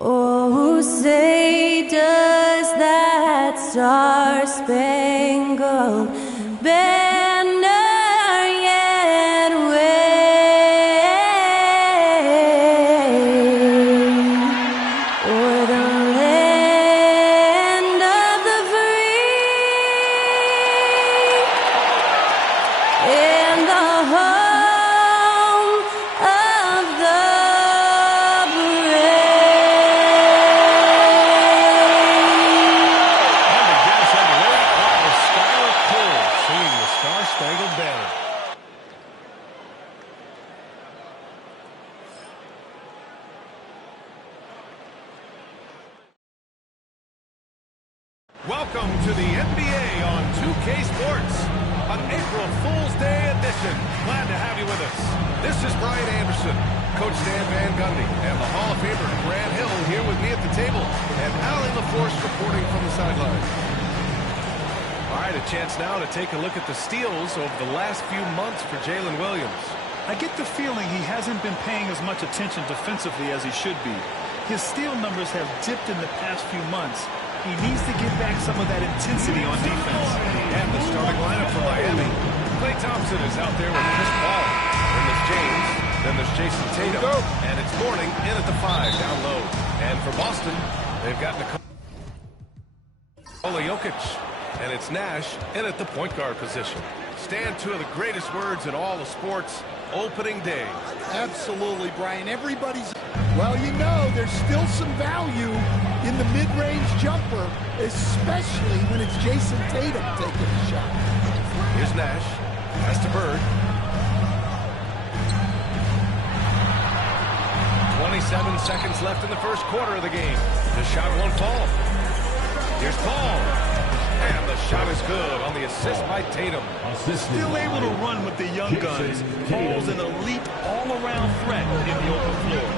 Oh, say does that star-spangled banner yet wave o'er the land of the free and the home of the Star-Spangled Banner. Welcome to the NBA on 2K Sports, an April Fool's Day edition. Glad to have you with us. This is Brian Anderson, Coach Dan Van Gundy, and the Hall of Famer Grant Hill here with me at the table, and Allie LaForce reporting from the sideline. All right, a chance now to take a look at the steals over the last few months for Jalen Williams. I get the feeling he hasn't been paying as much attention defensively as he should be. His steal numbers have dipped in the past few months. He needs to get back some of that intensity on defense. And the starting lineup for Miami. Klay Thompson is out there with Chris Paul. Then there's James. Then there's Jason Tatum. And it's Mourning in at the 5 down low. And for Boston, they've got Nikola Jokic. And it's Nash in at the point guard position. Stand two of the greatest words in all of sports, opening day. Absolutely, Brian. Everybody's... Well, you know, there's still some value in the mid-range jumper, especially when it's Jason Tatum taking the shot. Here's Nash. Pass to Bird. 27 seconds left in the first quarter of the game. The shot won't fall. Here's Paul. And the shot is good on the assist by Tatum. Still able to run with the young guns. Paul's an elite all-around threat in the open floor.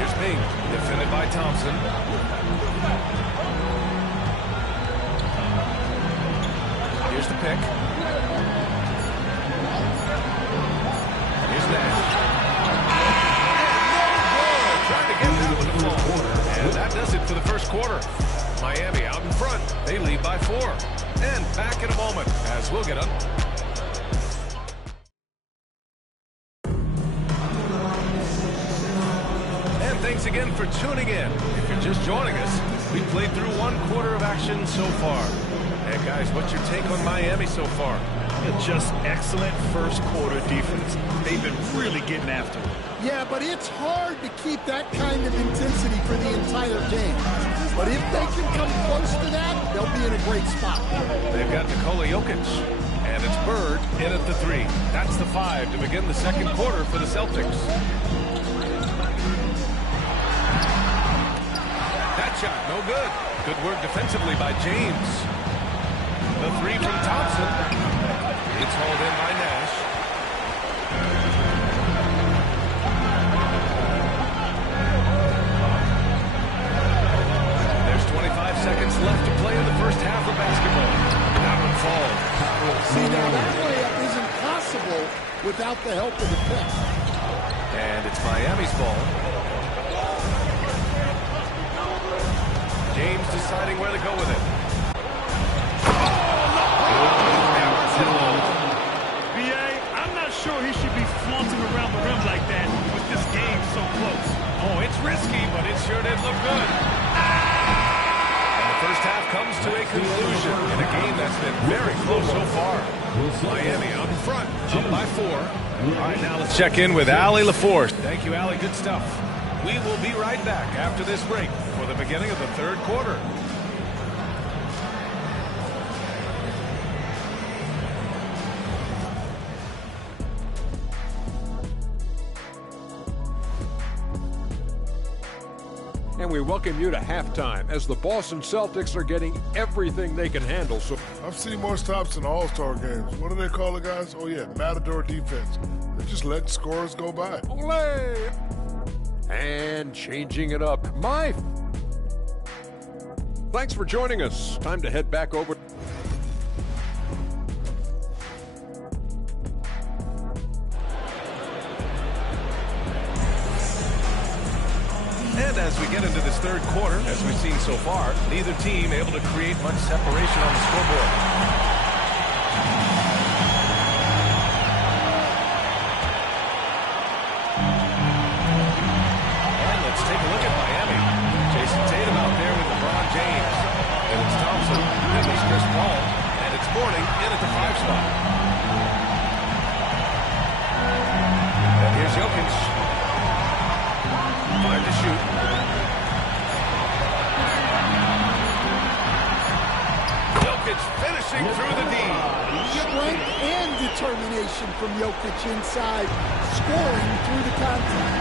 Here's Ping, defended by Thompson. Here's the pick. Here's Nash. Trying to get that one to fall. And that does it for the first quarter. Miami out in front. They lead by 4. And back in a moment as we'll get on. And thanks again for tuning in. If you're just joining us, we played through one quarter of action so far. And guys, what's your take on Miami so far? Just excellent first quarter defense. They've been really getting after it. Yeah, but it's hard to keep that kind of intensity for the entire game. But if they can come close to that, they'll be in a great spot. They've got Nikola Jokic, and it's Bird in at the 3. That's the 5 to begin the second quarter for the Celtics. That shot, no good. Good work defensively by James. The 3 from Thompson. It's hauled in by Nash. There's 25 seconds left to play in the first half of basketball. That one falls. See, now that layup isn't possible without the help of the pick. And it's Miami's ball. James deciding where to go with it. I'm not sure he should be flaunting around the rim like that with this game so close. Oh, it's risky, but it sure did look good. And the first half comes to a conclusion in a game that's been very close so far. Miami out in front, up by 4. All right, now let's check in with Allie LaForce. Thank you, Allie. Good stuff. We will be right back after this break for the beginning of the third quarter. And And we welcome you to halftime as the Boston Celtics are getting everything they can handle. So I've seen more stops in All-Star games. What do they call it, guys? Oh, yeah, Matador defense. They just let scores go by. Olé! And changing it up. Thanks for joining us. Time to head back over. And as we get into this third quarter, as we've seen so far, neither team able to create much separation on the scoreboard. And let's take a look at Miami. Jason Tatum out there with LeBron James. And it's Thompson. And there's Chris Paul. And it's Mourning in at the 5 spot. And here's Jokic. 5 to shoot. Jokic finishing through the D. Strength and determination from Jokic inside, scoring through the contact.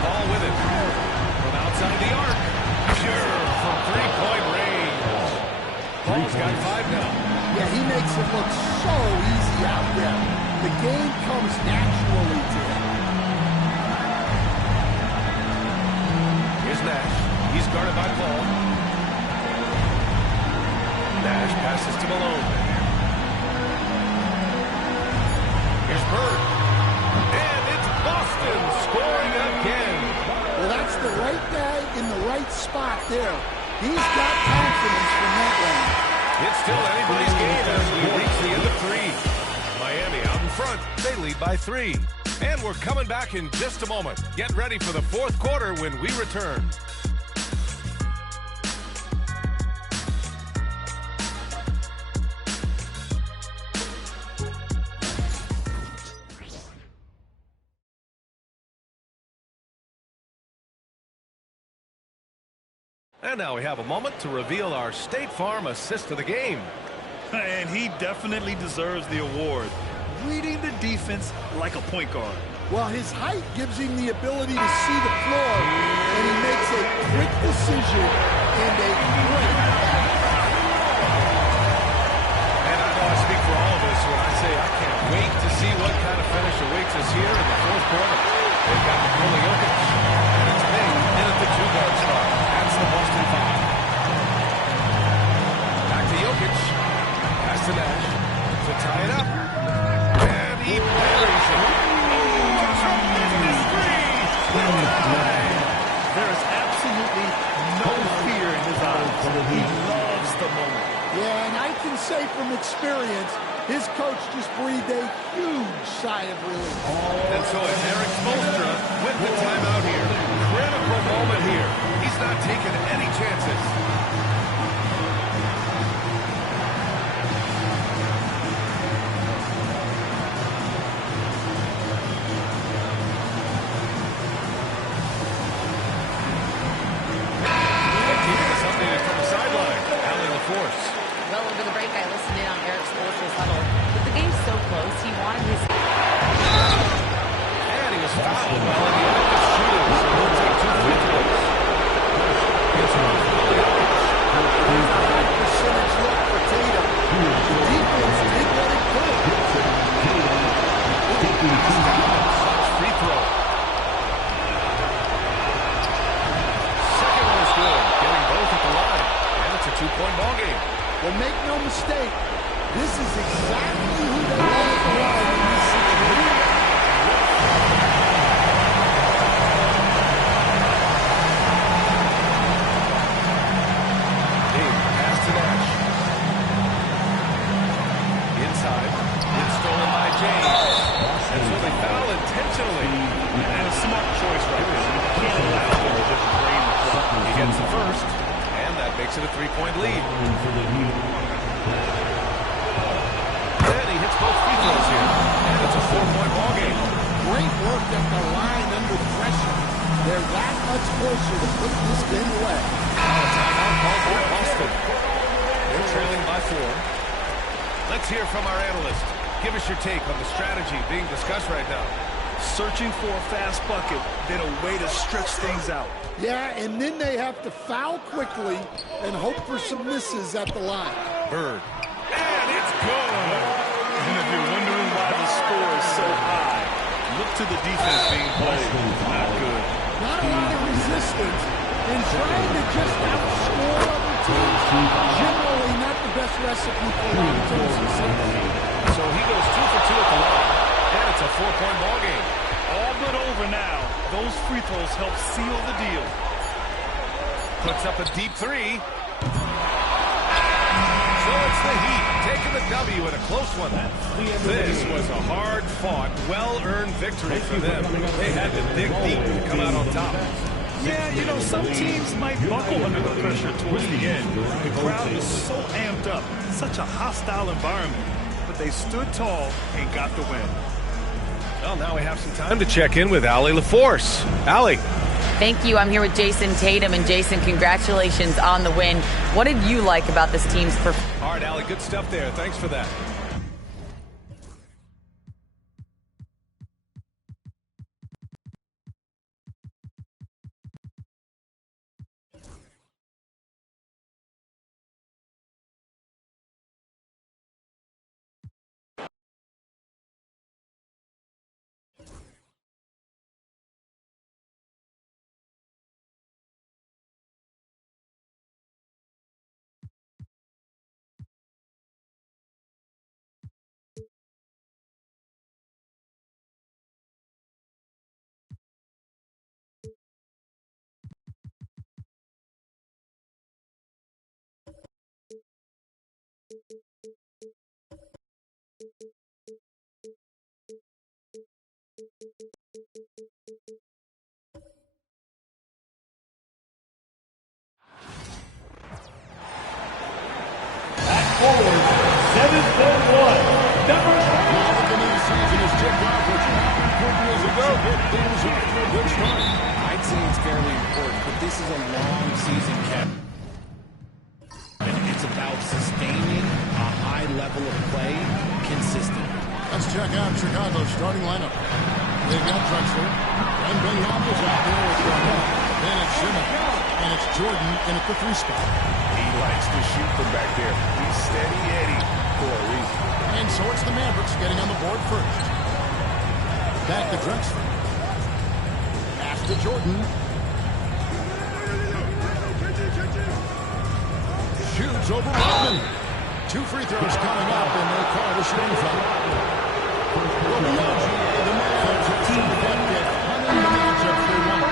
Ball with it. From outside the arc. Sure, from three-point range. Paul's got 5 now. Yeah, he makes it look so easy out there. The game comes naturally to him. Here's Nash. He's guarded by Paul. Nash passes to Malone. Here's Bird. And it's Boston scoring again. Well, that's the right guy in the right spot there. He's got confidence from that range. It's still anybody's game as we reach the end of 3. Miami out in front. They lead by 3. And we're coming back in just a moment. Get ready for the fourth quarter when we return. And now we have a moment to reveal our State Farm assist of the game. And he definitely deserves the award. Reading the defense like a point guard. Well, his height gives him the ability to see the floor, and he makes a quick decision and a great pass. And I know I speak for all of us when I say I can't wait to see what kind of finish awaits us here in the fourth quarter. They've got Nikola Jokic, and it's Ming in at the 2-guard spot. That's the Boston 5. Back to Jokic. Pass to Nash to tie it up. And he buries it. Oh, tremendous three. There is absolutely no fear in his eyes. He loves the moment. Yeah, and I can say from experience, his coach just breathed a huge sigh of relief. And so it's Eric Spoelstra with the timeout here. Critical moment here. He's not taking any chances. Well, over the break, I listened in on Eric Spoelstra's huddle. With the game so close, he wanted his... And he was fouled while in the Olympics shooting, so he'll take 2 free throws. Gets one foul. High percentage look for Tatum. The defense did what it could. Free throw. Second one is good, getting both at the line. And it's a 2-point ball game. Well, make no mistake, this is exactly who they want at the line in this situation. Dave, pass to Nash. Inside. It's stolen by James. And so they foul intentionally. And a smart choice right there. You can't allow him to just drain the clock. He gets the first. And that makes it a 3-point lead. And he hits both free throws here. And it's a 4-point ball game. Great work at the line under pressure. They're that much closer to put this game away. Timeout call for Boston. They're trailing by 4. Let's hear from our analyst. Give us your take on the strategy being discussed right now. searching for a fast bucket, then a way to stretch things out. Yeah, and then they have to foul quickly and hope for some misses at the line. Bird. And it's good. And if you're wondering why the score is so high, look to the defense being played. Not good. Not a lot of resistance, and trying to just outscore other teams, generally not the best recipe for long-term success. So he goes 2 for 2 at the line, and it's a 4-point ball game. All but over now. Those free throws help seal the deal. Puts up a deep three. So it's the Heat taking the W in a close one. This was a hard-fought, well-earned victory for them. They had to dig deep to come out on top. Yeah, you know, some teams might buckle under the pressure towards the end. The crowd was so amped up, such a hostile environment. But they stood tall and got the win. Well, now we have some time to check in with Allie LaForce. Allie. Thank you. I'm here with Jason Tatum. And Jason, congratulations on the win. What did you like about this team's performance? All right, Allie, good stuff there. Thanks for that. Forward, 7'1", number 9. Now the new season is tipped off, which happened quickly as it go. Get things off to a good start. I'd say it's fairly important, but this is a long season, Kevin. It's about sustaining a high level of play consistently. Let's check out Chicago's starting lineup. They've got Drexler, and Benioff is out there at the head. Then it's Simmons, and it's Jordan in at the 3 spot. He likes to shoot from back there. He's steady Eddie for a reason. And so it's the Mavericks getting on the board first. Back to Drexler. Pass to Jordan. Shoots over Rodman. 2 free throws coming up, and they call the shooting foul. The Mavs have team effective, hunting the matchup they want.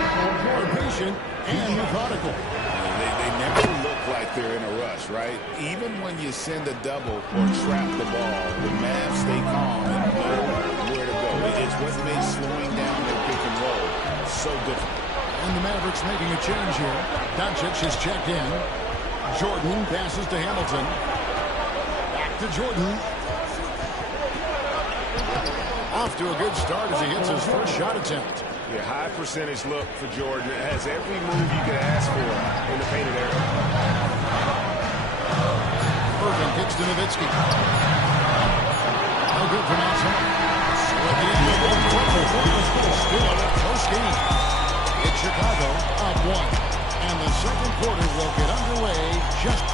Are patient and methodical. They never look like they're in a rush, right? Even when you send a double or trap the ball, the Mavs stay calm and know where to go. It's what makes slowing down their pick and roll so difficult. And the Mavericks making a change here. Doncic has checked in. Jordan passes to Hamilton. Back to Jordan. Off to a good start as he hits his first shot attempt. Yeah, high percentage look for Jordan. It has every move you could ask for in the painted area. Irving kicks to Nowitzki. No good from outside. So at the end of the quarter, still a close game. It's Chicago up 1. And the second quarter will get underway just...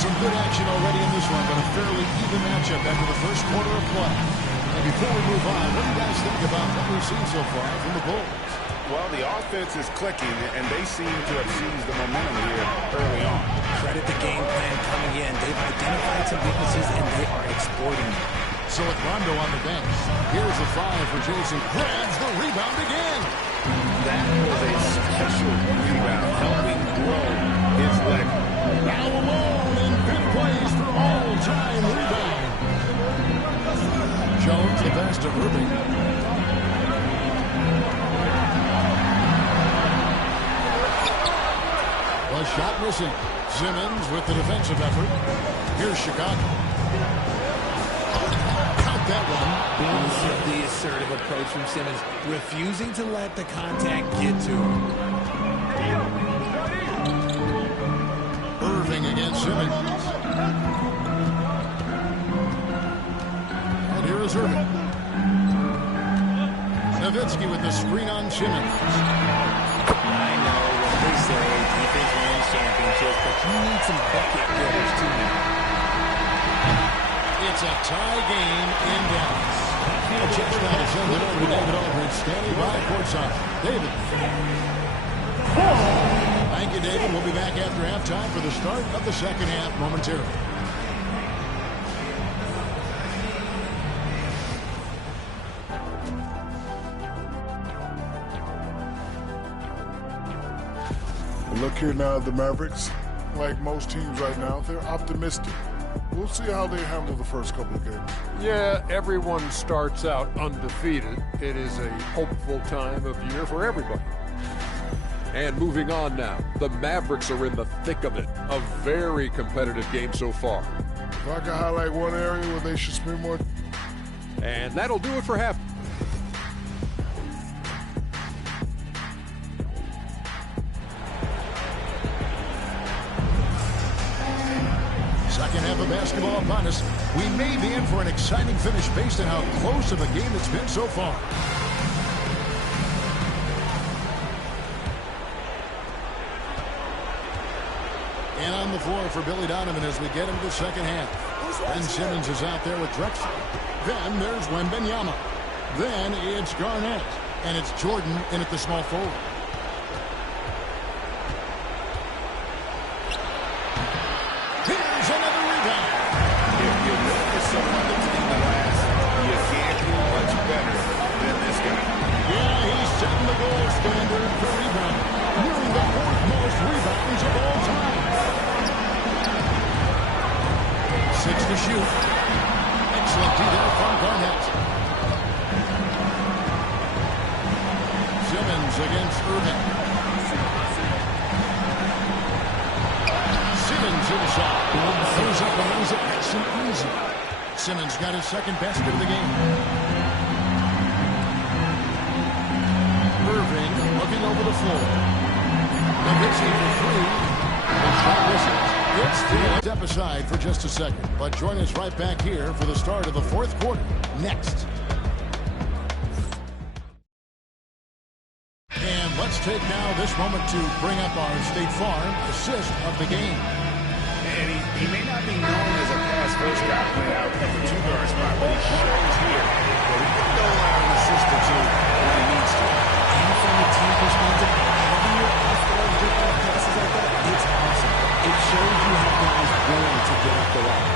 Some good action already in this one, but a fairly even matchup after the first quarter of play. And before we move on, what do you guys think about what we've seen so far from the Bulls? Well, the offense is clicking, and they seem to have seized the momentum here early on. Credit the game plan coming in. They've identified some weaknesses, and they are exploiting them. So with Rondo on the bench, here's a 5 for Jason. Grabs the rebound again. That was a special rebound, helping grow his leg. Now alone in 5th place for all-time rebound. Jones the best of Irving. A shot missing. Simmons with the defensive effort. Here's Chicago. Count that one. The assertive approach from Simmons, refusing to let the contact get to him. Irving against Simmons. And here is Irving. Nowitzki with the screen on Simmons. I know what they say, defense wins championships, but you need some bucket getters too now. It's a tie game in Dallas. A chance now to send it over to David Aldridge, standing by courtside. David. Thank you, David. We'll be back after halftime for the start of the second half momentarily. Look here now at the Mavericks. Like most teams right now, they're optimistic. We'll see how they handle the first couple of games. Yeah, everyone starts out undefeated. It is a hopeful time of year for everybody. And moving on now, the Mavericks are in the thick of it. A very competitive game so far. If I can highlight one area where they should spend more. And that'll do it for half. Second half of basketball upon us. We may be in for an exciting finish based on how close of a game it's been so far. And on the floor for Billy Donovan as we get into the second half. Ben Simmons is out there with Drexler. Then there's Wembanyama. Then it's Garnett. And it's Jordan in at the small forward. Here's another rebound. If you look for someone that's in the last, you can't do much better than this guy. Yeah, he's setting the gold standard for rebounding. Nearing the fourth most rebounds of all time. 6 to shoot. Excellent D there from Garnett. Simmons against Irving. Simmons inside. Throws up and lays it nice and easy. Simmons got his second basket of the game. Irving looking over the floor. Nowitzki for three. The shot misses. It's to step aside for just a second, but join us right back here for the start of the fourth quarter. Next. And let's take now this moment to bring up our State Farm assist of the game. And he may not be known as a pass-first guy playing out at the two-guard spot, but he shows here that he can go out an assist or two when he needs to. And from a team perspective, having your off-ball rip-off passes like that, it's awesome. It shows you have guys willing to get up the line.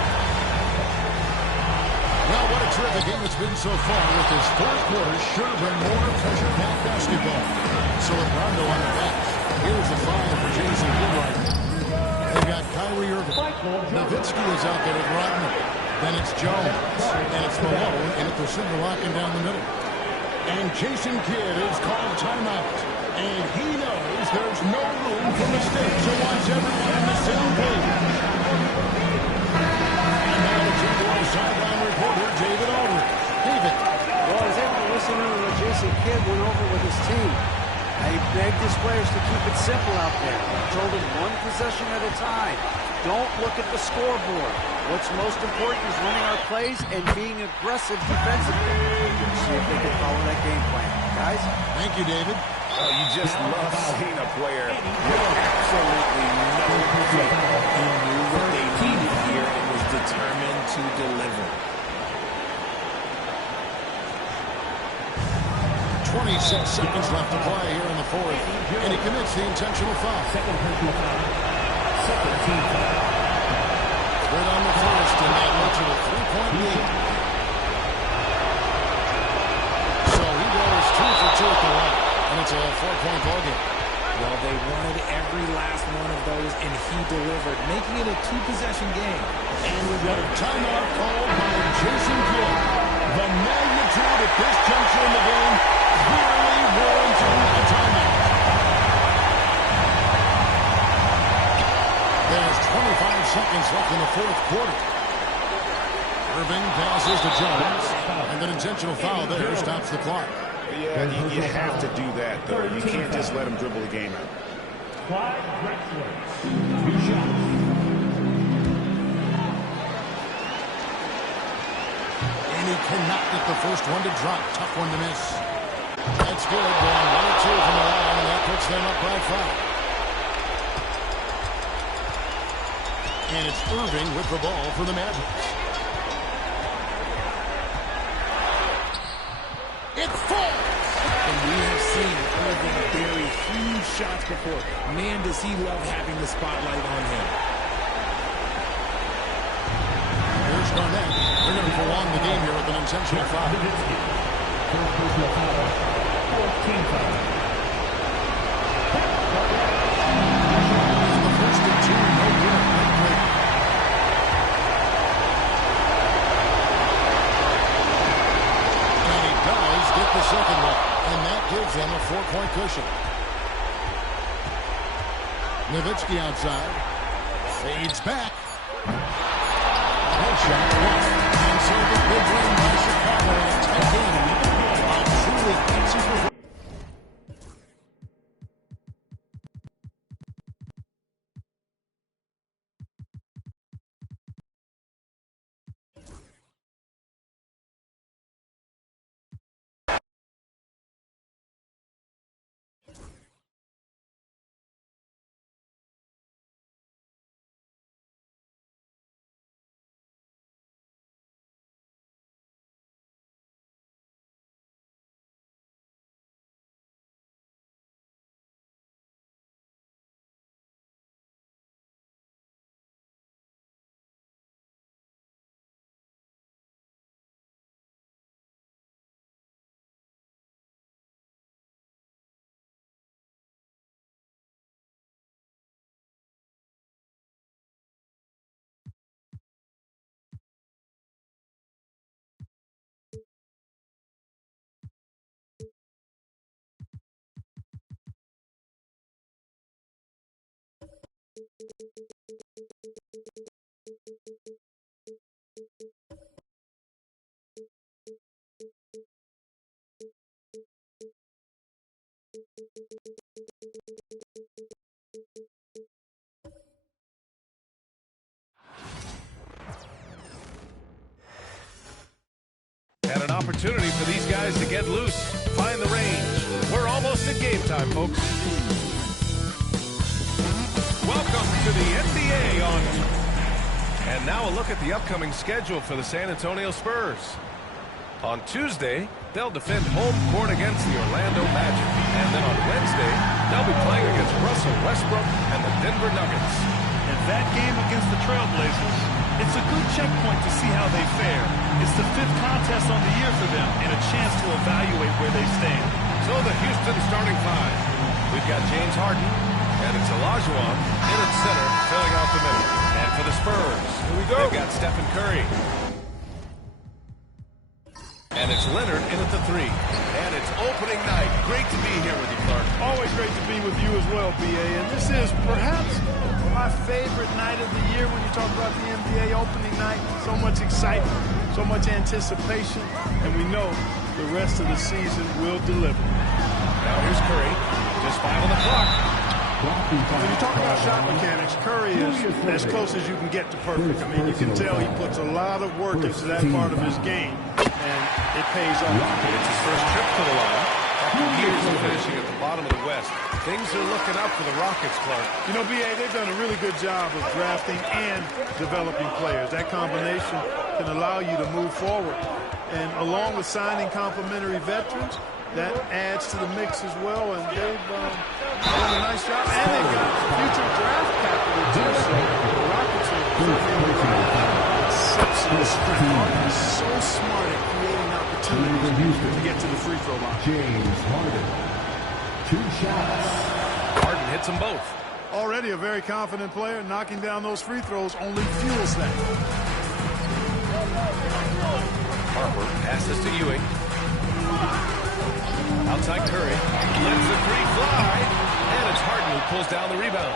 Well, what a terrific game it's been so far, with this fourth quarter sure to bring more pressure-packed basketball. So with Rondo on the bench, here's the five for Jason Kidd. They've got Kyrie Irving. Nowitzki is out there with Rodman. Then it's Jones. And it's Malone in at the center, locking down the middle. And Jason Kidd is called timeout. And he knows there's no room for mistakes. So wants everyone on the same page. And now to turn to our sideline reporter, David Aldridge. David. Well, I was able to listen to what Jason Kidd went over with his team. He begged his players to keep it simple out there. He told them one possession at a time. Don't look at the scoreboard. What's most important is running our plays and being aggressive defensively. See if they can follow that game plan. Guys? Thank you, David. Oh, you just love seeing a player with absolutely no fear. He knew what they needed here and was determined to deliver. 26 seconds left to play here in the fourth. And he commits the intentional foul. Second personal foul. Second team foul. Right on the first, and that led to a three-point lead. So he goes 2 for 2 at the line. And it's a 4-point ball game. Well, they wanted every last one of those, and he delivered, making it a two-possession game. And we've got a timeout called by Jason Kidd. The magnitude at this juncture in the game clearly warranting a timeout. There's 25 seconds left in the fourth quarter. Irving passes to Jones. And an intentional foul there stops the clock. Yeah, you have to do that, though. You can't just let him dribble the game out. Clyde Drexler. 2 shots. They cannot get the first one to drop. Tough one to miss. That's good. Going 1 or 2 from the line, and that puts them up by 5. And it's Irving with the ball for the Mavericks. It falls! And we have seen Irving bury huge shots before. Man, does he love having the spotlight on him. Here's Garnett. They're going to prolong the game here with an intentional foul. Personal foul. 14 foul. The first and 2, no good. And he does get the second one. And that gives them a 4-point cushion. Nowitzki outside. Fades back. Headshot blocked. And so the big win by Chicago in a tight game. A truly fancy performance. And an opportunity for these guys to get loose, find the range. We're almost at game time, folks. Welcome to the NBA on... And now a look at the upcoming schedule for the San Antonio Spurs. On Tuesday, they'll defend home court against the Orlando Magic. And then on Wednesday, they'll be playing against Russell Westbrook and the Denver Nuggets. And that game against the Trailblazers, it's a good checkpoint to see how they fare. It's the 5th contest on the year for them and a chance to evaluate where they stand. So the Houston starting 5. We've got James Harden, and it's Olajuwon in at center, filling out the middle. And for the Spurs, here we go. They've got Stephen Curry. And it's Leonard in at the 3. And it's opening night. Great to be here with you, Clark. Always great to be with you as well, B.A. And this is perhaps my favorite night of the year when you talk about the NBA opening night. So much excitement, so much anticipation, and we know the rest of the season will deliver. Now here's Curry. Just 5 on the clock. When you talk about shot mechanics, Curry is as close as you can get to perfect. I mean, you can tell he puts a lot of work into that part of his game, and it pays off. It's his first trip to the line. After years of finishing at the bottom of the West, things are looking up for the Rockets, Clark. You know, B.A., they've done a really good job of drafting and developing players. That combination can allow you to move forward. And along with signing complementary veterans, that adds to the mix as well. And they've done a nice job. And they've got future draft capital, too. So the Rockets are exceptional strength. Harden's so smart at creating opportunities to get to the free throw line. James Harden. 2 shots. Harden hits them both. Already a very confident player. Knocking down those free throws only fuels that. Harper passes to Ewing. Outside Curry. Lets the 3 fly. And it's Harden who pulls down the rebound.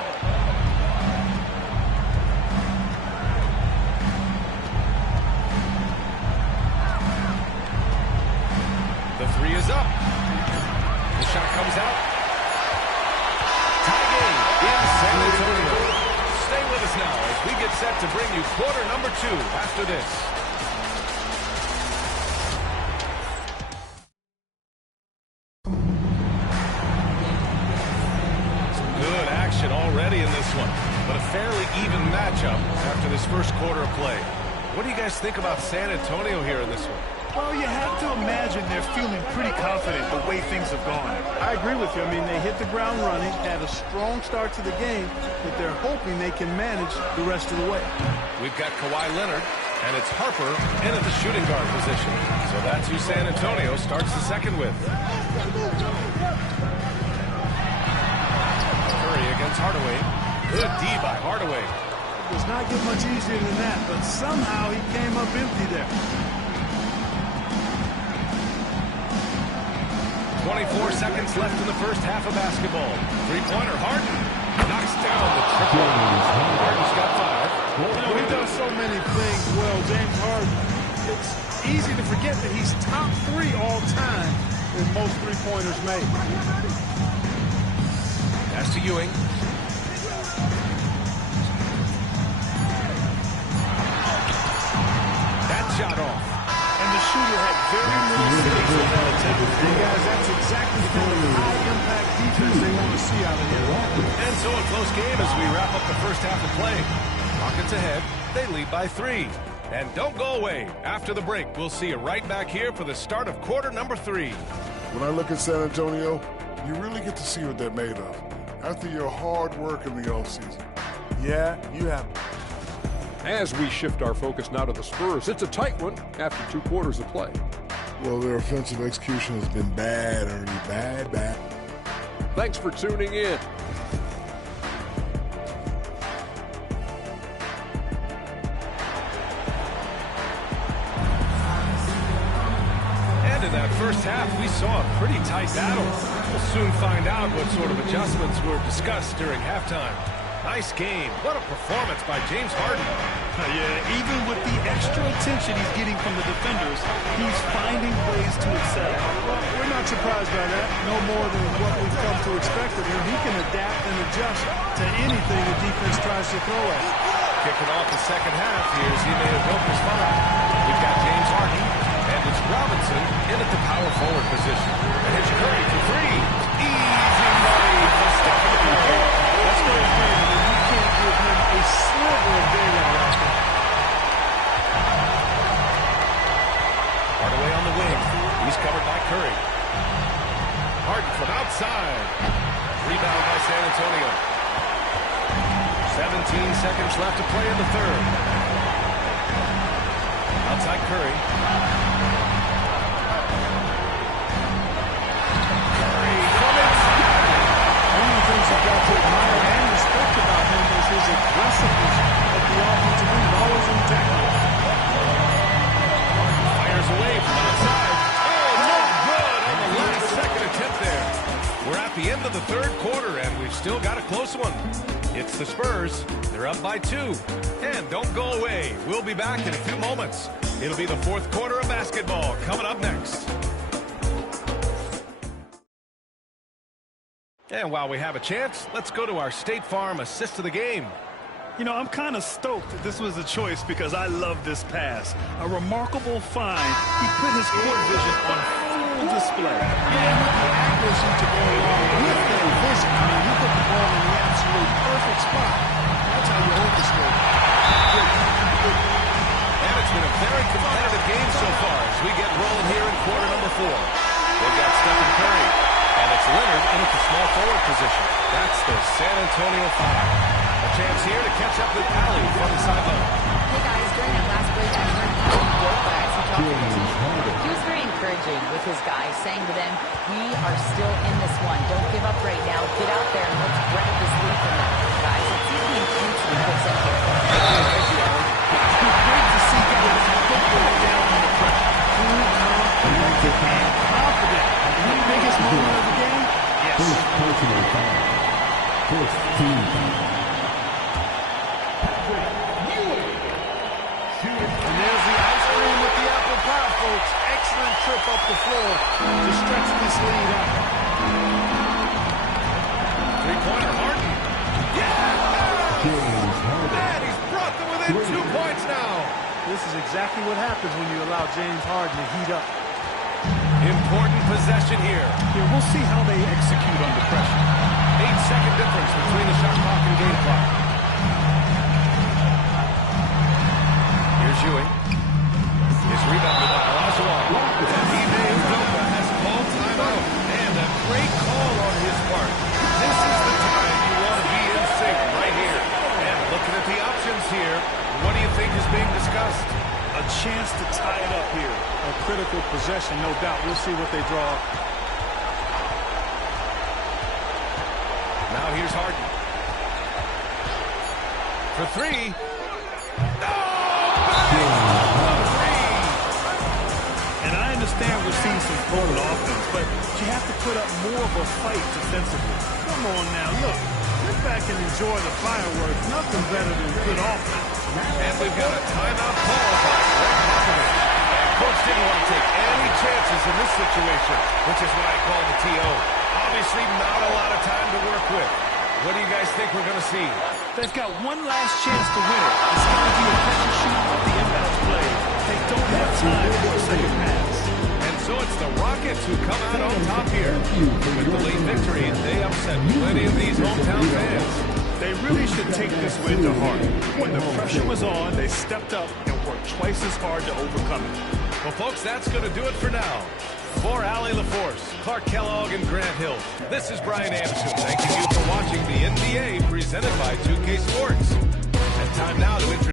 The 3 is up. The shot comes out. Tie game in San Antonio. Stay with us now as we get set to bring you quarter number 2 after this. already in this one, but a fairly even matchup after this first quarter of play. What do you guys think about San Antonio here in this one? Well, you have to imagine they're feeling pretty confident the way things have gone. I agree with you. I mean, they hit the ground running, had a strong start to the game, but they're hoping they can manage the rest of the way. We've got Kawhi Leonard, and it's Harper in at the shooting guard position. So that's who San Antonio starts the second with. Curry against Hardaway. Good D by Hardaway. It does not get much easier than that, but somehow he came up empty there. 24 seconds left in the first half of basketball. Three-pointer, Harden knocks down the triple. Harden's got 5. You know, he does so many things well, James Harden. It's easy to forget that he's top 3 all time in most three-pointers made. Pass to Ewing. That shot off. And the shooter had very little space on that attempt. And guys, that's exactly the kind of high-impact defense they want to see out of here. And so a close game as we wrap up the first half of play. Rockets ahead. They lead by 3. And don't go away. After the break, we'll see you right back here for the start of quarter number 3. When I look at San Antonio, you really get to see what they're made of after your hard work in the offseason. Yeah, you have. As we shift our focus now to the Spurs, it's a tight one after 2 quarters of play. Well, their offensive execution has been bad, Ernie. Bad. Thanks for tuning in. And in that first half, we saw a pretty tight battle. We'll soon find out what sort of adjustments were discussed during halftime. Nice game. What a performance by James Harden. Yeah, even with the extra attention he's getting from the defenders, he's finding ways to excel. Well, we're not surprised by that. No more than what we've come to expect of him. He can adapt and adjust to anything the defense tries to throw at him. Kicking off the second half, here's Ime Udoka's foul. We've got James Harden, and it's Robinson in at the power forward position. And it's Curry for 3. Easy money for Stephen Curry. That's very great. I mean, you can't give him a sliver of daylight out there. Hardaway on the wing. He's covered by Curry. Harden from outside. Rebound by San Antonio. 17 seconds left to play in the third. Outside Curry. Curry from inside. One of the things you've got to admire and respect about him is his aggressiveness at the offensive end, always in tackle. Fires away from outside. Oh, no good on the last second attempt there. We're at the end of the third quarter, and we've still got a close one. It's the Spurs. They're up by 2. And don't go away. We'll be back in a few moments. It'll be the fourth quarter of basketball coming up next. And while we have a chance, let's go to our State Farm assist of the game. You know, I'm kind of stoked that this was a choice because I love this pass. A remarkable find. He put his court vision on full display. And with the accuracy to go along with that vision, I mean, he put the ball in the absolute perfect spot. That's how you orchestrate. And it's been a very competitive game so far as we get rolling here in quarter number 4. They've got Stephen Curry, and it's Leonard in at the small forward position. That's the San Antonio 5. A chance here to catch up with Allie from the sideline. Hey guys, during that last break, I heard Udoka as he talked to the team. He was very encouraging with his guys, saying to them, we are still in this one. Don't give up right now. Get out there and let's grab this lead from them. Guys, let's see the intensity he puts in here. It's great to see guys put down on the pressure. Cool, calm, collected, and confident. The biggest moment of the game? Yes. First team. And there's the ice cream with the apple pie, folks. Excellent trip up the floor to stretch this lead out. Three-pointer, Harden. Yeah! And he's brought them within 2 points now. This is exactly what happens when you allow James Harden to heat up. Important possession here. Here, we'll see how they execute under pressure. 8-second difference between the shot clock and chance to tie it up here. A critical possession, no doubt. We'll see what they draw up. Now here's Harden. For three. And I understand we're seeing some forward offense, but you have to put up more of a fight defensively. Come on now, look. Sit back and enjoy the fireworks. Nothing better than good offense. And we've got a timeout call by Greg Popovich. And Coach didn't want to take any chances in this situation, which is why I called the TO. Obviously not a lot of time to work with. What do you guys think we're going to see? They've got one last chance to win it. It's going to be a catch and shoot off the inbound play. They don't have time for a second pass. And so it's the Rockets who come out on top here. With the late victory, they upset plenty of these hometown fans. They really should take this win to heart. When the pressure was on, they stepped up and worked twice as hard to overcome it. Well, folks, that's going to do it for now. For Allie LaForce, Clark Kellogg, and Grant Hill, this is Brian Anderson thanking you for watching the NBA presented by 2K Sports. And time now to introduce...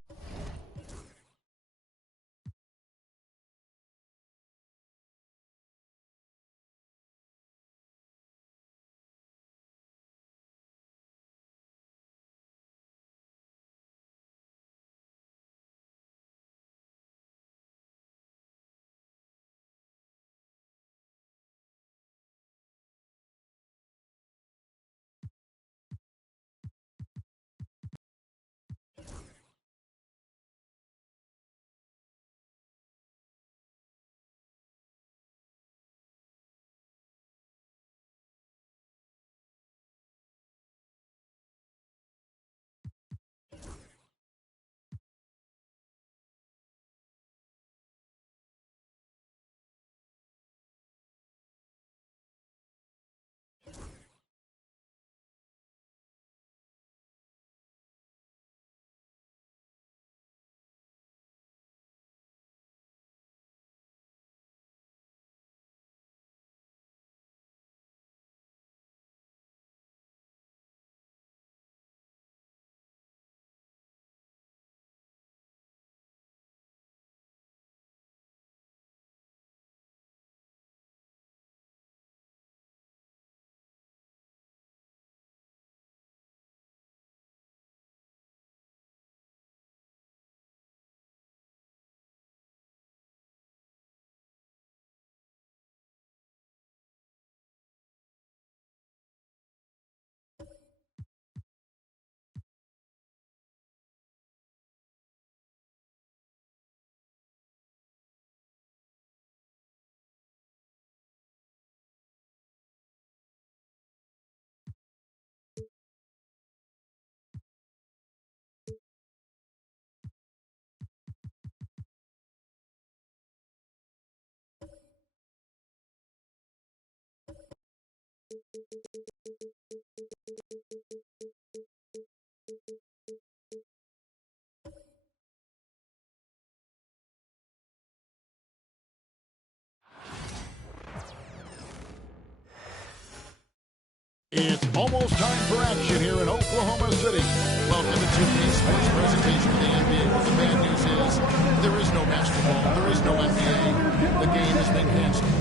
It's almost time for action here in Oklahoma City. Welcome to 2K Sports presentation of the NBA. Well, the bad news is there is no basketball, there is no NBA. The game has been canceled.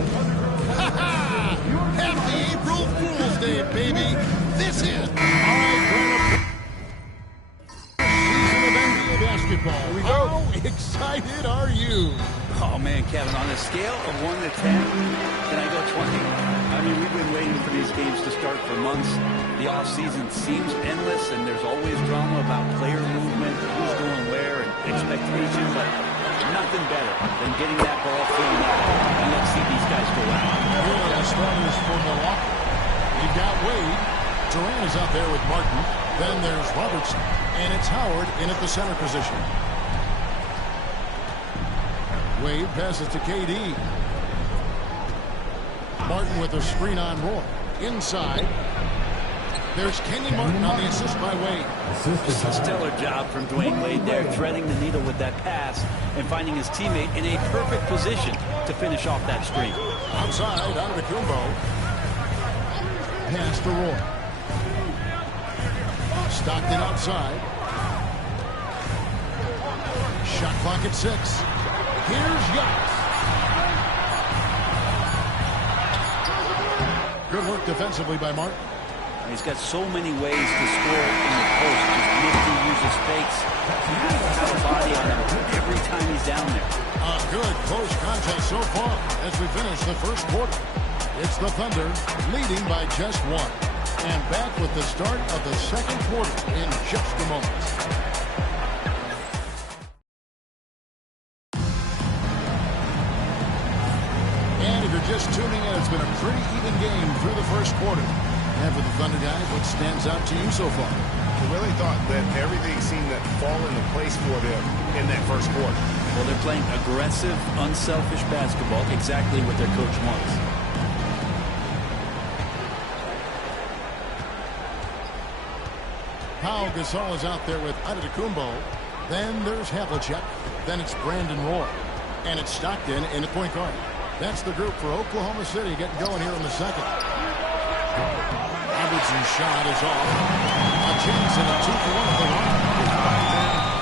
Ha ha! Happy April Fool's Day, baby! This is our season of NBA basketball. How excited are you? Oh, man, Kevin, on a scale of 1 to 10, can I go 20? I mean, we've been waiting for these games to start for months. The offseason seems endless, and there's always drama about player movement, who's going where, and expectation, but nothing better than getting that ball thrown out and let's see these guys go out. Here are the starters for Milwaukee. You've got Wade. Durant is out there with Martin. Then there's Robertson, and it's Howard in at the center position. Wade passes to KD. Martin with a screen on Roy. Inside. There's Kenny Martin on the assist by Wade. Just a stellar job from Dwayne Wade there, threading the needle with that pass and finding his teammate in a perfect position to finish off that screen. Outside, out of the Kumbo. Pass to Roy. Stockton outside. Shot clock at 6. Here's Giannis. Good work defensively by Martin. He's got so many ways to score in the post. Just nifty, uses fakes. He has to have a body on him every time he's down there. A good close contest so far as we finish the first quarter. It's the Thunder leading by just 1. And back with the start of the second quarter in just a moment. And if you're just tuning in, it's been a pretty even game through the first quarter. And for the Thunder guys, what stands out to you so far? I really thought that everything seemed to fall into place for them in that first quarter. Well, they're playing aggressive, unselfish basketball, exactly what their coach wants. Pau Gasol is out there with Antetokounmpo. Then there's Havlicek. Then it's Brandon Roy. And it's Stockton in at point guard. That's the group for Oklahoma City getting going here in the second. Robertson's shot is off. A chance and a 2-for-1 at the line.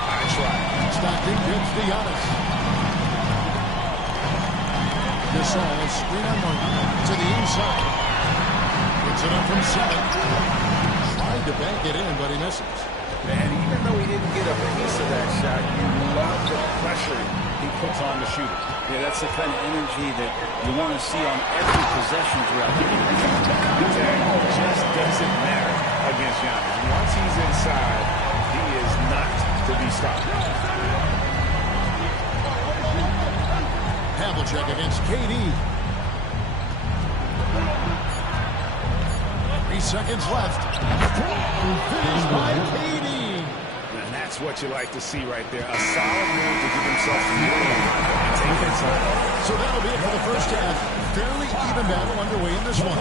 I try. Stockton gives to Giannis. Gasol screen on Martin to the inside. Gets it up from 7. Tried to bank it in, but he misses. And even though he didn't get a piece of that shot, you love the pressure he puts on the shooter. Yeah, that's the kind of energy that you want to see on every possession throughout the game. Contact just doesn't matter against Giannis. Once he's inside, he is not to be stopped. Havlicek against KD. 3 seconds left. Finished by KD. And that's what you like to see right there. A solid move to give himself room and take his time. So that'll be it for the first half. Fairly even battle underway in this one.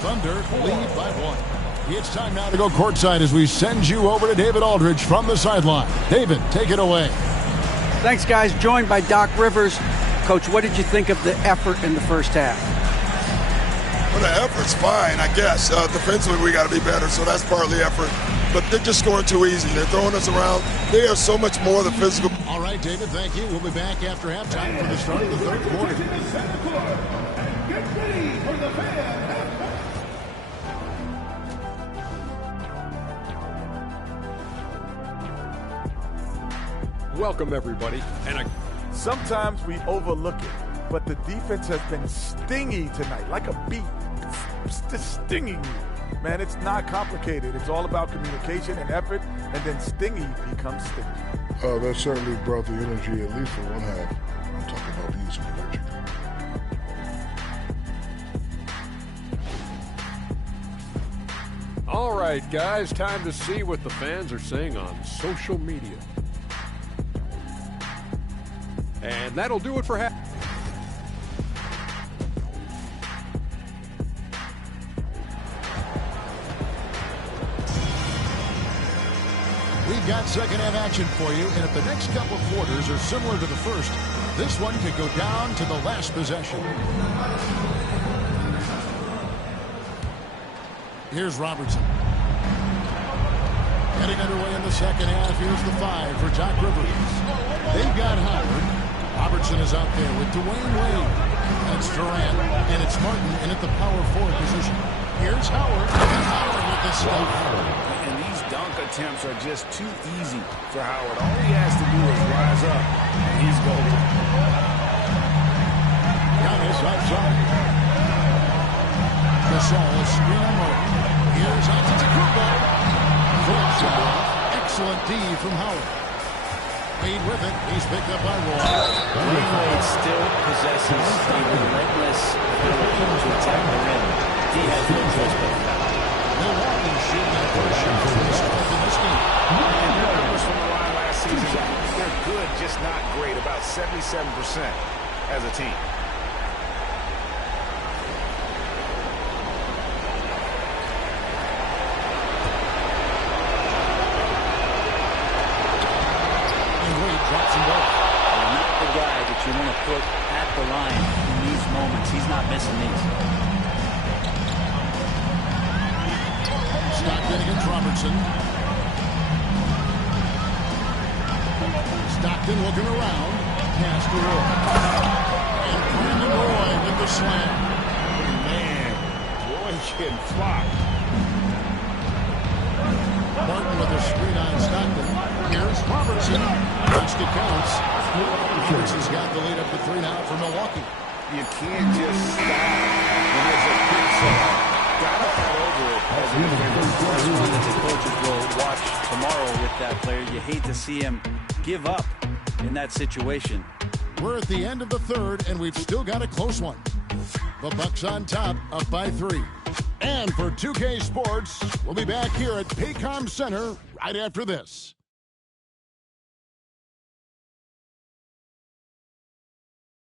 Thunder lead by 1. It's time now to go courtside as we send you over to David Aldridge from the sideline. David, take it away. Thanks, guys. Joined by Doc Rivers. Coach, what did you think of the effort in the first half? Well, the effort's fine, I guess. Defensively, we got to be better, so that's partly effort. But they're just scoring too easy. They're throwing us around. They are so much more than physical. All right, David, thank you. We'll be back after halftime for the start of the third quarter. Get ready for the fan. Welcome, everybody. And sometimes we overlook it, but the defense has been stingy tonight, like a bee. It's just stinging you. Man, it's not complicated. It's all about communication and effort, and then stingy becomes stingy. That certainly brought the energy, at least for one half. I'm talking about using electric. all right, guys, time to see what the fans are saying on social media. And that'll do it for half. We've got second half action for you, and if the next couple quarters are similar to the first, this one could go down to the last possession. Here's Robertson. Getting underway in the second half. Here's the 5 for Doc Rivers. They've got Howard. Robertson is out there with Dwayne Wade. That's Durant, and it's Martin in at the power forward position. Here's Howard. Howard with the stuff. And these dunk attempts are just too easy for Howard. All he has to do is rise up, and he's golden. Giannis outside. Gasol screen on Martin. Here's Antetokounmpo. Excellent D from Howard. Wade with it. He's picked up by Roy. Dwayne Wade still possesses a relentless ability to attack the rim. He has no choice but to foul. Milwaukee shooting their first shot from the start in this game. And the numbers from the line last season, they're good, just not great. About 77% as a team. You want to put at the line in these moments. He's not missing these. Stockton against Robertson. Stockton looking around. Pass to Roy. And Brandon Roy with the slam. Man, Roy getting flopped. Martin with a screen on Stockton. Here's Robertson. Basket counts. Robertson's got the lead up to 3 now for Milwaukee. You can't just stop when there's a big set. Gotta fight over it. That's one that the coaches will watch tomorrow with that player. You hate to see him give up in that situation. We're at the end of the third, and we've still got a close one. The Bucks on top, up by 3. And for 2K Sports, we'll be back here at Paycom Center right after this.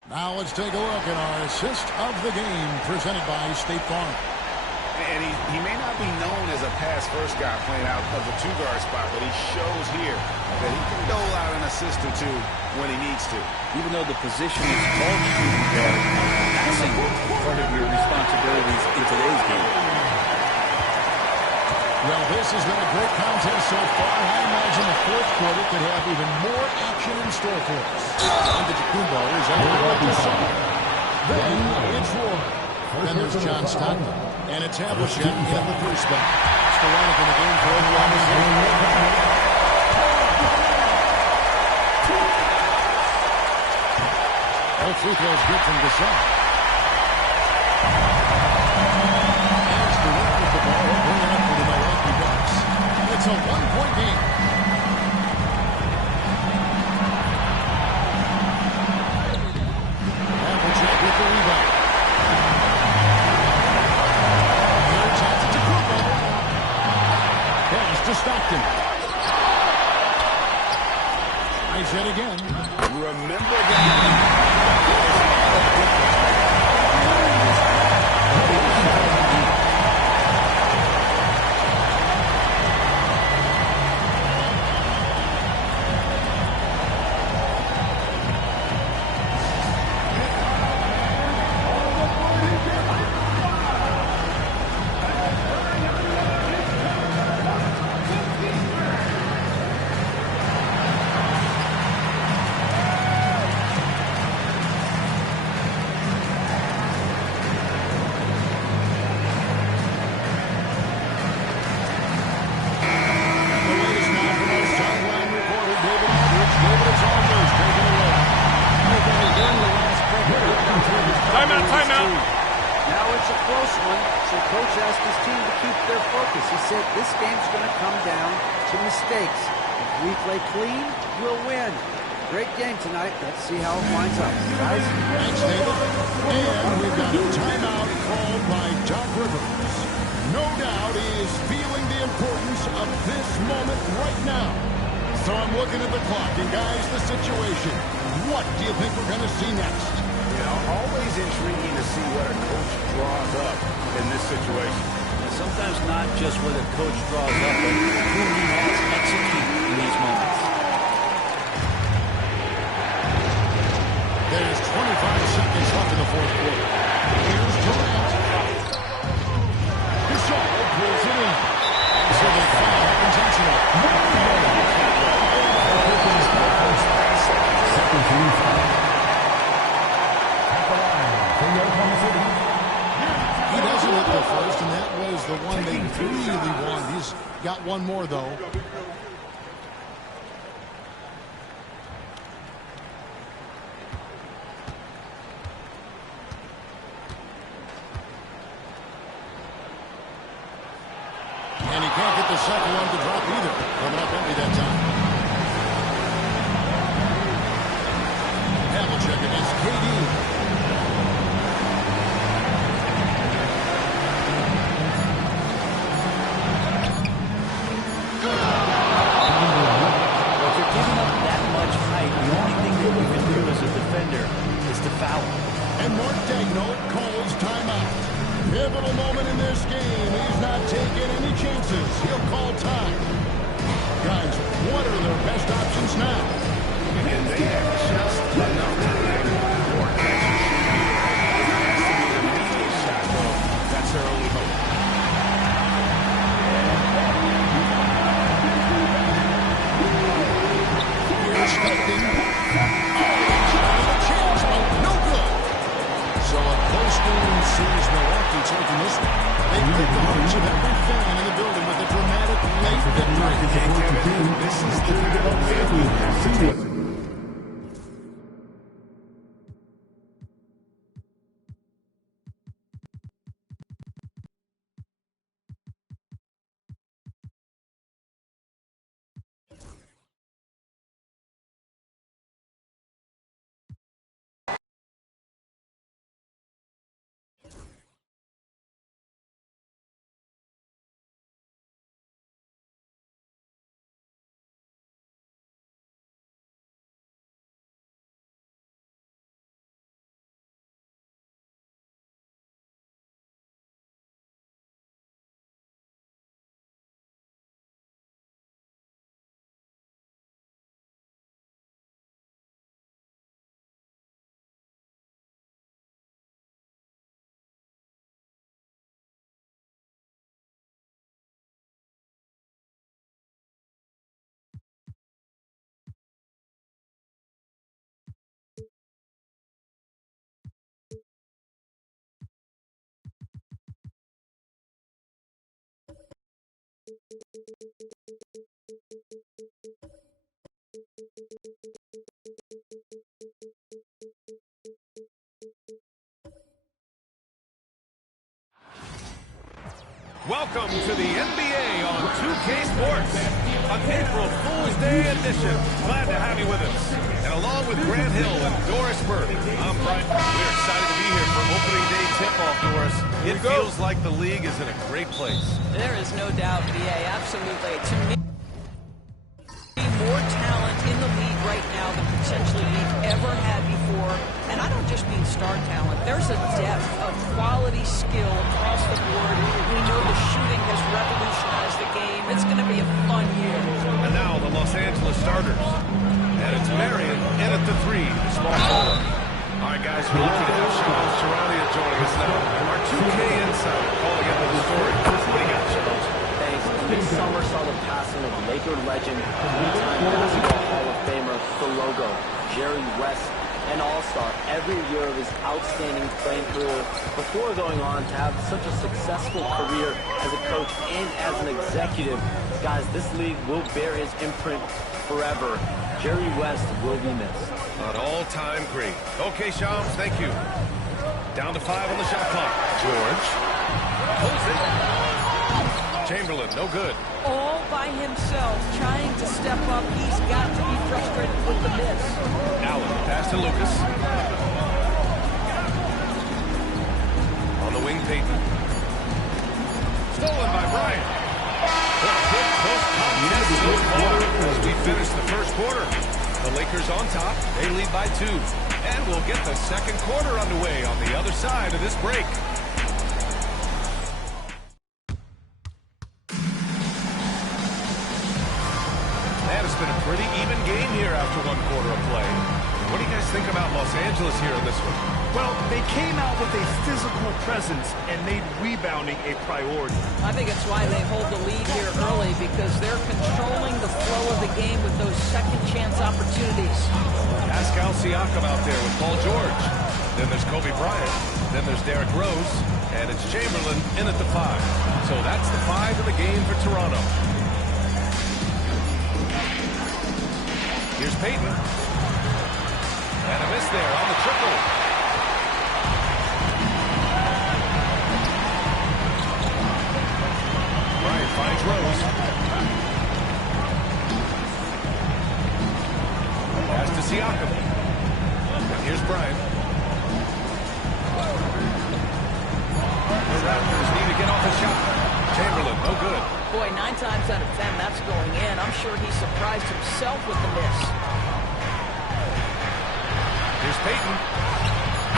Now let's take a look at our assist of the game presented by State Farm. And he may not be known as a pass-first guy playing out of the 2-guard spot, but he shows here that he can dole out an assist or 2 when he needs to. Even though the position is called shooting guard, passing part of your responsibilities in today's game. Well, this has been a great contest so far. I imagine the fourth quarter could have even more action in store for us. Antetokounmpo is able to side. Then it's Roy. Then there's John Stockton. And it's Havlicek in the 3 spot. It's the lineup in the game for Oklahoma City. All free throws good from Gasol. As the winner with the ball, will bring it up for the Milwaukee Bucks. It's a 1-point game. Havlicek with the rebound. To Stockton. Tries it again. Remember that. Timeout. Now it's a close one, so Coach asked his team to keep their focus. He said this game's going to come down to mistakes. If we play clean, we'll win. Great game tonight. Let's see how it winds up. Guys? Thanks, David. And we've got a timeout called by Doc Rivers. No doubt he is feeling the importance of this moment right now. So I'm looking at the clock, and guys, the situation. What do you think we're going to see next? You know, always intriguing to see what a coach draws up in this situation. And sometimes not just what a coach draws up, but who he has execute in these moments. There's 25 seconds left in the fourth quarter. Here's Durant. Gasol pulls it in. So they foul intentional. He doesn't hit the first, and that was the one they really wanted. He's got one more, though. And he can't get the second one to drop either. Coming up empty that time. Havlicek against KD. Pivotal moment in this game. He's not taking any chances. He'll call time. Guys, what are their best options now? And they have just enough time for catch and shoot. Welcome to the NBA on 2K Sports, an April Fool's Day edition. Glad to have you with us. And along with Grant Hill and Doris Burke, I'm Brian. We're excited to be here for opening day tip-off, Doris. It feels like the league is in a great place. There is no doubt, BA, absolutely. To me, more talent in the league right now than potentially we've ever had before. And I don't just mean star talent. There's a depth of quality skill across the board. We know the shooting has revolutionized the game. It's going to be a fun year. And now the Los Angeles starters. And it's Marion in at the three, small forward. All right, guys, we're lucky to have Shams Charania joining us now. Our 2K insider calling into the story. What do you got, Shams? This summer saw the passing of Laker legend, three-time Basketball Hall of Famer, the logo, Jerry West, an all-star every year of his outstanding playing career before going on to have such a successful career as a coach and as an executive. Guys, this league will bear his imprint forever. Jerry West will be missed. An all-time great. Okay, Shams, thank you. Down to 5 on the shot clock. George pulls it. Chamberlain, no good. All by himself, trying to step up. He's got to be frustrated with the miss. Allen, pass to Lucas. On the wing, Peyton. Stolen by Bryant. A good close contest so far as we finish the first quarter. The Lakers on top. They lead by 2. And we'll get the second quarter underway on the other side of this break. It's been a pretty even game here after one quarter of play. What do you guys think about Los Angeles here in this one? Well, they came out with a physical presence and made rebounding a priority. I think it's why they hold the lead here early, because they're controlling the flow of the game with those second chance opportunities. Pascal Siakam out there with Paul George. Then there's Kobe Bryant. Then there's Derrick Rose. And it's Chamberlain in at the 5. So that's the 5 of the game for Toronto. Here's Peyton. And a miss there on the triple. Bryant finds Rose. Pass to Siakam. And here's Bryant. The Raptors need to get off a shot. Chamberlain, no good. Boy, 9 times out of 10, that's going in. I'm sure he surprised himself with the miss. Here's Peyton.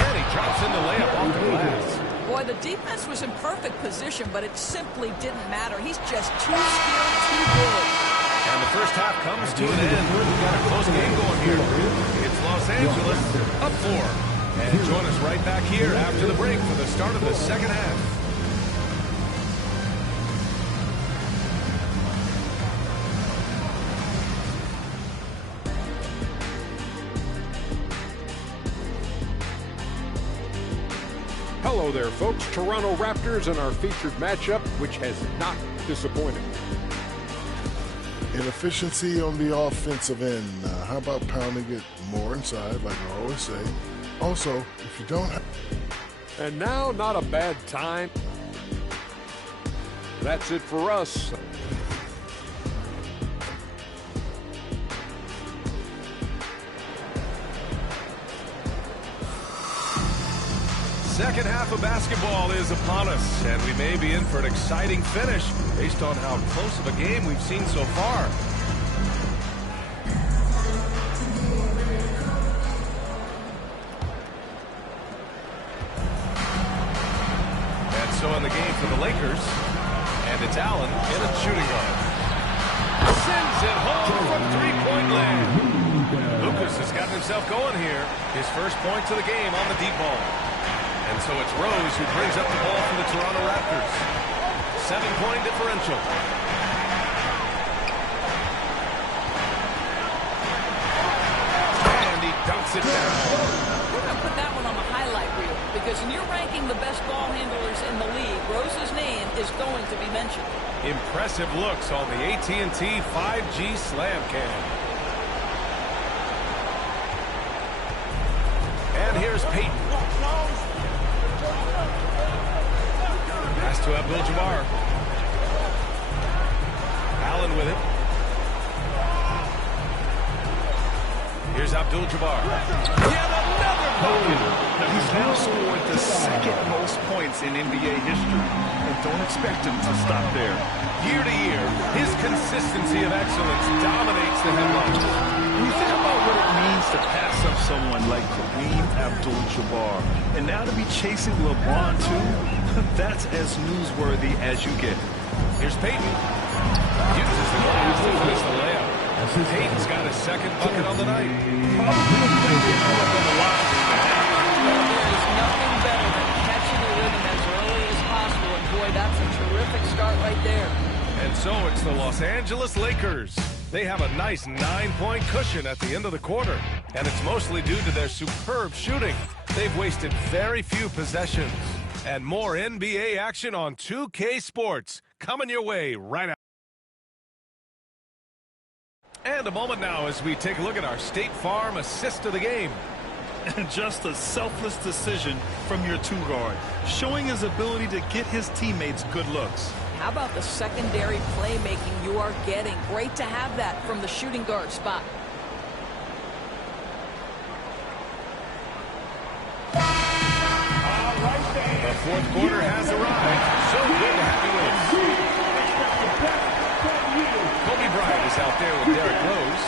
And he drops in the layup off the glass. Boy, the defense was in perfect position, but it simply didn't matter. He's just too skilled, too good. And the first half comes to an end. We've got a close game going here. It's Los Angeles up 4. And join us right back here after the break for the start of the second half. Hello there, folks. Toronto Raptors and our featured matchup, which has not disappointed. And efficiency on the offensive end. How about pounding it more inside, like I always say? Also, if you don't have... And now, not a bad time. That's it for us. Second half of basketball is upon us, and we may be in for an exciting finish based on how close of a game we've seen so far. And so in the game for the Lakers, and it's Allen in a shooting guard. Sends it home from three-point land. Lucas has gotten himself going here. His first points of the game on the deep ball. And so it's Rose who brings up the ball for the Toronto Raptors. 7-point differential. And he dunks it down. We're going to put that one on the highlight reel because when you're ranking the best ball handlers in the league, Rose's name is going to be mentioned. Impressive looks on the AT&T 5G Slam Cam. And here's Peyton. Pass to Abdul-Jabbar. Allen with it. Here's Abdul-Jabbar. Yet another bucket. He's now scored the second most points in NBA history. And don't expect him to stop there. Year to year, his consistency of excellence dominates the headlines. When you think about what it means to pass up someone like Kareem Abdul-Jabbar, and now to be chasing LeBron too, that's as newsworthy as you get. Here's Peyton. Uses the glass to finish the layup. Peyton's got his second bucket on the night. There is nothing better than catching a rhythm as early as possible, and boy, that's a terrific start right there. And so it's the Los Angeles Lakers. They have a nice 9-point cushion at the end of the quarter, and it's mostly due to their superb shooting. They've wasted very few possessions. And more NBA action on 2K Sports coming your way right now. And a moment now as we take a look at our State Farm assist of the game. And just a selfless decision from your two-guard, showing his ability to get his teammates good looks. How about the secondary playmaking you are getting? Great to have that from the shooting guard spot. The fourth quarter has arrived. So good to have you with us. Kobe Bryant is out there with Derrick Rose.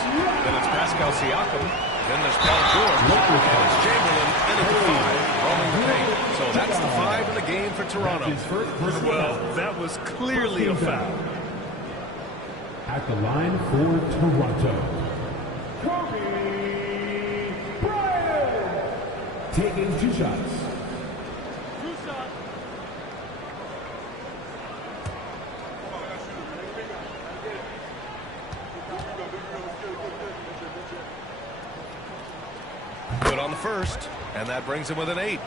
Then it's Pascal Siakam. Then there's Paul George. And it's Chamberlain in at the 5, roaming the paint. So that's the 5 in the game for Toronto. Well, that was clearly a foul. At the line for Toronto, Kobe Bryant. taking 2 shots. Good on the first, and that brings him with an 8.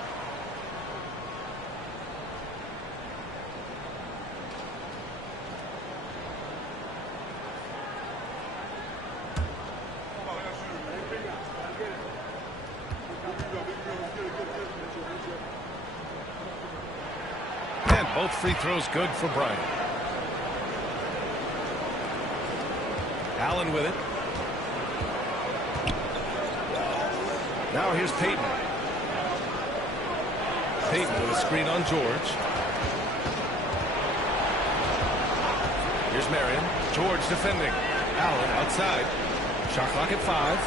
And both free throws good for Bryant. Allen with it. Now here's Peyton. Peyton with a screen on George. Here's Marion. George defending. Allen outside. Shot clock at 5.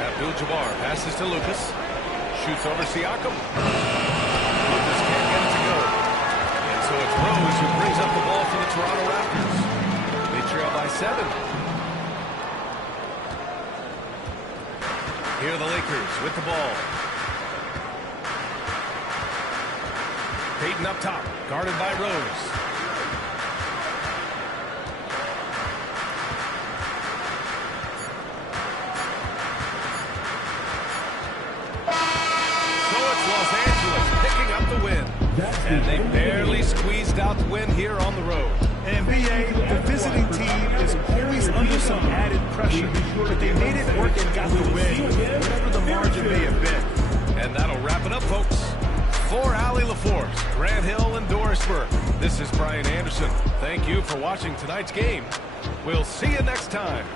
Abdul-Jabbar passes to Lucas. Shoots over Siakam. Lucas can't get it to go. And so it's Rose who brings up the ball for the Toronto Raptors. They trail by 7. Here are the Lakers with the ball. Peyton up top, guarded by Rose. So it's Los Angeles picking up the win. And they barely squeezed out the win here on the road. NBA, the visiting team is pressure. But they made it work and got the win, whatever the margin may have been. And that'll wrap it up, folks. For Allie LaForce, Grant Hill, and Doris Burke, this is Brian Anderson. Thank you for watching tonight's game. We'll see you next time.